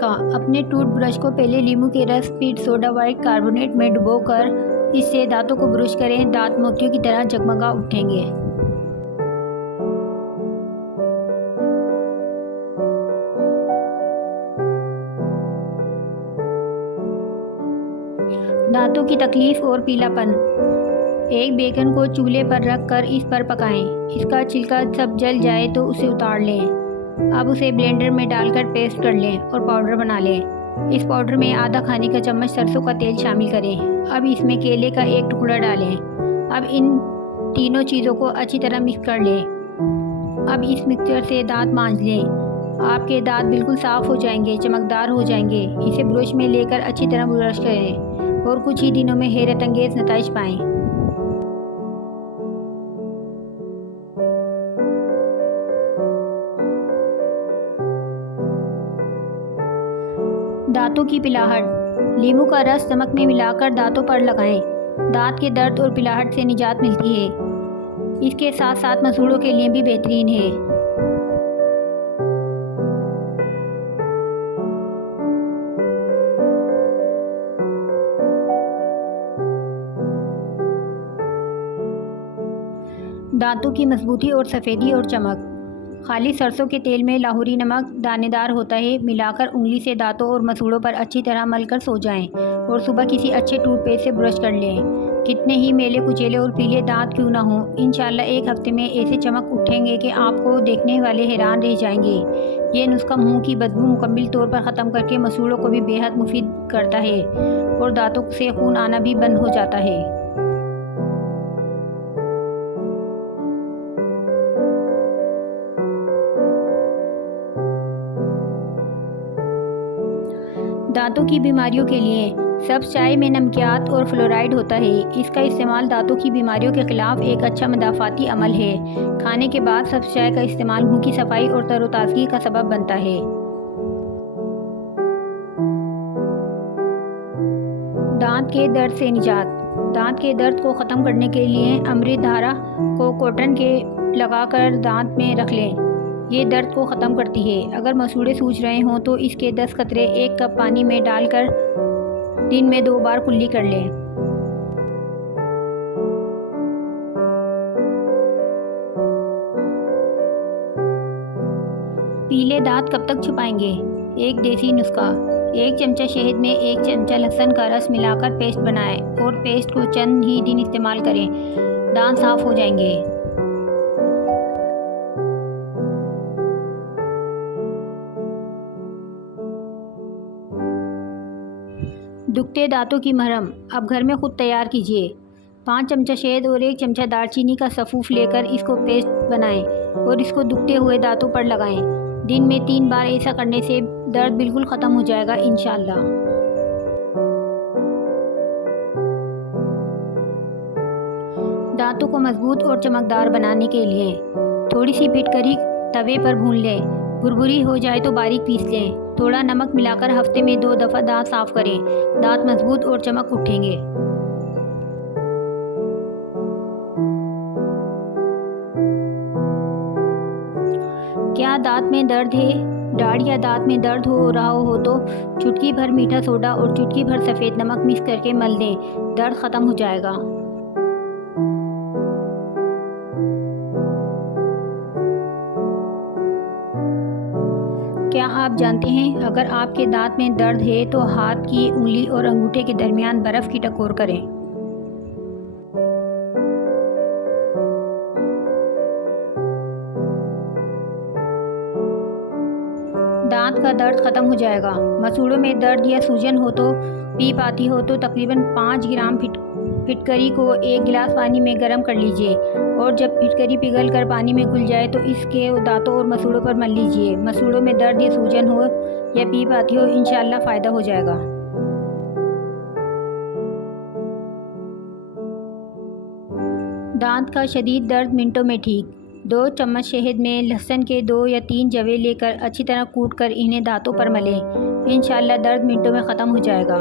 टोटका। अपने टूथब्रश को पहले नींबू के रस, फिर सोडा वाइट कार्बोनेट में डुबोकर इससे दांतों को ब्रश करें। दांत मोतियों की तरह जगमगा उठेंगे। दांतों की तकलीफ और पीलापन। एक बेगन को चूल्हे पर रख कर इस पर पकाएं। इसका छिलका सब जल जाए तो उसे उतार लें। अब उसे ब्लेंडर में डालकर पेस्ट कर लें और पाउडर बना लें। इस पाउडर में आधा खाने का चम्मच सरसों का तेल शामिल करें। अब इसमें केले का एक टुकड़ा डालें। अब इन तीनों चीज़ों को अच्छी तरह मिक्स कर लें। अब इस मिक्सचर से दांत मांज लें। आपके दांत बिल्कुल साफ़ हो जाएंगे, चमकदार हो जाएंगे। इसे ब्रश में लेकर अच्छी तरह ब्रश करें और कुछ ही दिनों में हैरत अंगेज़ नतीजे पाएं। दांतों की पिलाहट। नींबू का रस नमक में मिलाकर दांतों पर लगाएं। दांत के दर्द और पिलाहट से निजात मिलती है। इसके साथ साथ मसूड़ों के लिए भी बेहतरीन है। दांतों की मजबूती और सफ़ेदी और चमक। खाली सरसों के तेल में लाहौरी नमक दानेदार होता है। मिलाकर उंगली से दांतों और मसूड़ों पर अच्छी तरह मलकर सो जाएं और सुबह किसी अच्छे टूथपेस्ट से ब्रश कर लें। कितने ही मेले कुचेले और पीले दांत क्यों ना हों, इंशाल्लाह एक हफ्ते में ऐसे चमक उठेंगे कि आपको देखने वाले हैरान रह जाएंगे। ये नुस्खा मुंह की बदबू मुकम्मल तौर पर ख़त्म करके मसूड़ों को भी बेहद मुफीद करता है और दांतों से खून आना भी बंद हो जाता है। दांतों की बीमारियों के लिए सब्ज़ चाय में नमकियात और फ्लोराइड होता है। इसका इस्तेमाल दांतों की बीमारियों के खिलाफ एक अच्छा मदाफ़ाती अमल है। खाने के बाद सब्ज़ चाय का इस्तेमाल मुंह की सफाई और तरोताज़गी का सबब बनता है। दांत के दर्द से निजात। दांत के दर्द को ख़त्म करने के लिए अमृत धारा को कॉटन के लगाकर दांत में रख लें। ये दर्द को ख़त्म करती है। अगर मसूड़े सूज रहे हों तो इसके 10 कतरे 1 कप पानी में डालकर दिन में 2 बार कुल्ली कर लें। पीले दांत कब तक छुपाएंगे? एक देसी नुस्खा। 1 चमचा शहद में 1 चमचा लहसुन का रस मिलाकर पेस्ट बनाएं और पेस्ट को चंद ही दिन इस्तेमाल करें। दांत साफ हो जाएंगे। दुखते दांतों की मरहम अब घर में खुद तैयार कीजिए। 5 चमचा शहद और 1 चमचा दालचीनी का सफ़ूफ लेकर इसको पेस्ट बनाएं और इसको दुखते हुए दांतों पर लगाएं। दिन में 3 बार ऐसा करने से दर्द बिल्कुल ख़त्म हो जाएगा इंशाल्लाह। दांतों को मजबूत और चमकदार बनाने के लिए थोड़ी सी फिटकरी तवे पर भून लें। भुरभुरी हो जाए तो बारीक पीस लें। थोड़ा नमक मिलाकर हफ्ते में 2 दफ़ा दांत साफ करें। दांत मजबूत और चमक उठेंगे। क्या दांत में दर्द है? दाढ़ या दांत में दर्द हो रहा हो तो चुटकी भर मीठा सोडा और चुटकी भर सफ़ेद नमक मिक्स करके मल दें। दर्द ख़त्म हो जाएगा। क्या आप जानते हैं अगर आपके दांत में दर्द है तो हाथ की उंगली और अंगूठे के दरमियान बर्फ़ की टकोर करें। दांत का दर्द ख़त्म हो जाएगा। मसूड़ों में दर्द या सूजन हो तो पीप आती हो तो तकरीबन 5 ग्राम फिटकरी को 1 गिलास पानी में गर्म कर लीजिए और जब फिटकरी पिघल कर पानी में घुल जाए तो इसके दांतों और मसूड़ों पर मल लीजिए। मसूड़ों में दर्द या सूजन हो या पीप आती हो, इंशाल्लाह फ़ायदा हो जाएगा। दांत का शदीद दर्द मिनटों में ठीक। 2 चम्मच शहद में लहसुन के 2 या 3 जवे लेकर अच्छी तरह कूट कर इन्हें दांतों पर मलें। इंशाल्लाह दर्द मिनटों में ख़त्म हो जाएगा।